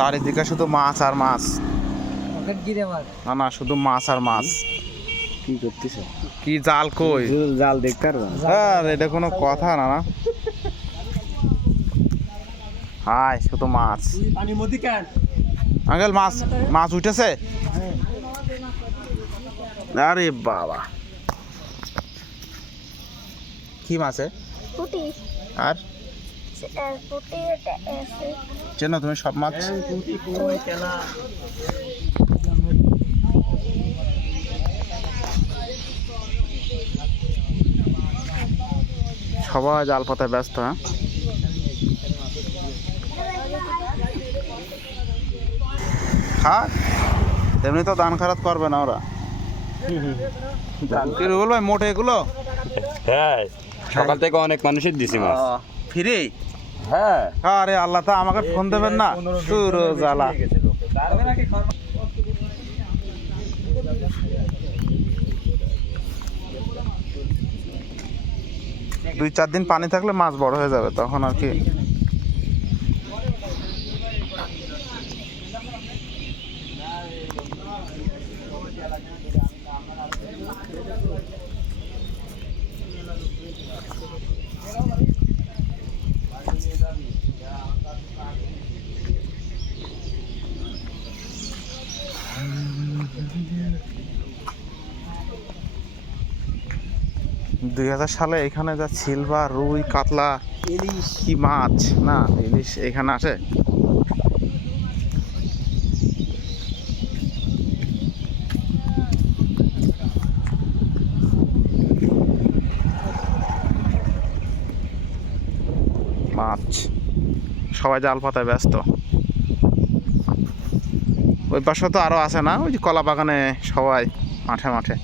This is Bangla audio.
চারিদিকে শুধু মাছ আর মাছ। না না, শুধু মাছ আর মাছ। কি করতেছ? কি জাল কই? জাল দেখতে পারবা? হ্যাঁ, এটা কোনো কথা না না। হাই, শুধু মাছ। আঙ্কেল, মাছ মাছ উঠেছে? আরে বাবা, কি মাছে? পুঁটি আর পুঁটি এটা আছে চেনো তুমি সব মাছ? সবাই জাল পাতায় ব্যস্ত। হ্যাঁ, হ্যাঁ, এমনি তো দান খারাপ করবে না ওরা। কি রুল ভাই, মোটে এগুলো? হ্যাঁ, সকাল থেকে অনেক মানুষের দিছি মাছ। ফ্রি? হ্যাঁ, আরে আল্লাহ, তা আমাকে ফোন দেবেন না? তোর জ্বালা। দুই চার দিন পানি থাকলে মাছ বড় হয়ে যাবে, তখন আর কি। দুই 2000 সালে এখানে যা সিলভার, রুই, কাতলা, ইলিশ, কি মাছ না, ইলিশ এখানে আসে। মাছ, সবাই জাল পাতায় ব্যস্ত। ওই পাশে তো আরো আছে না, ওই যে কলা বাগানে সবাই মাঠে মাঠে।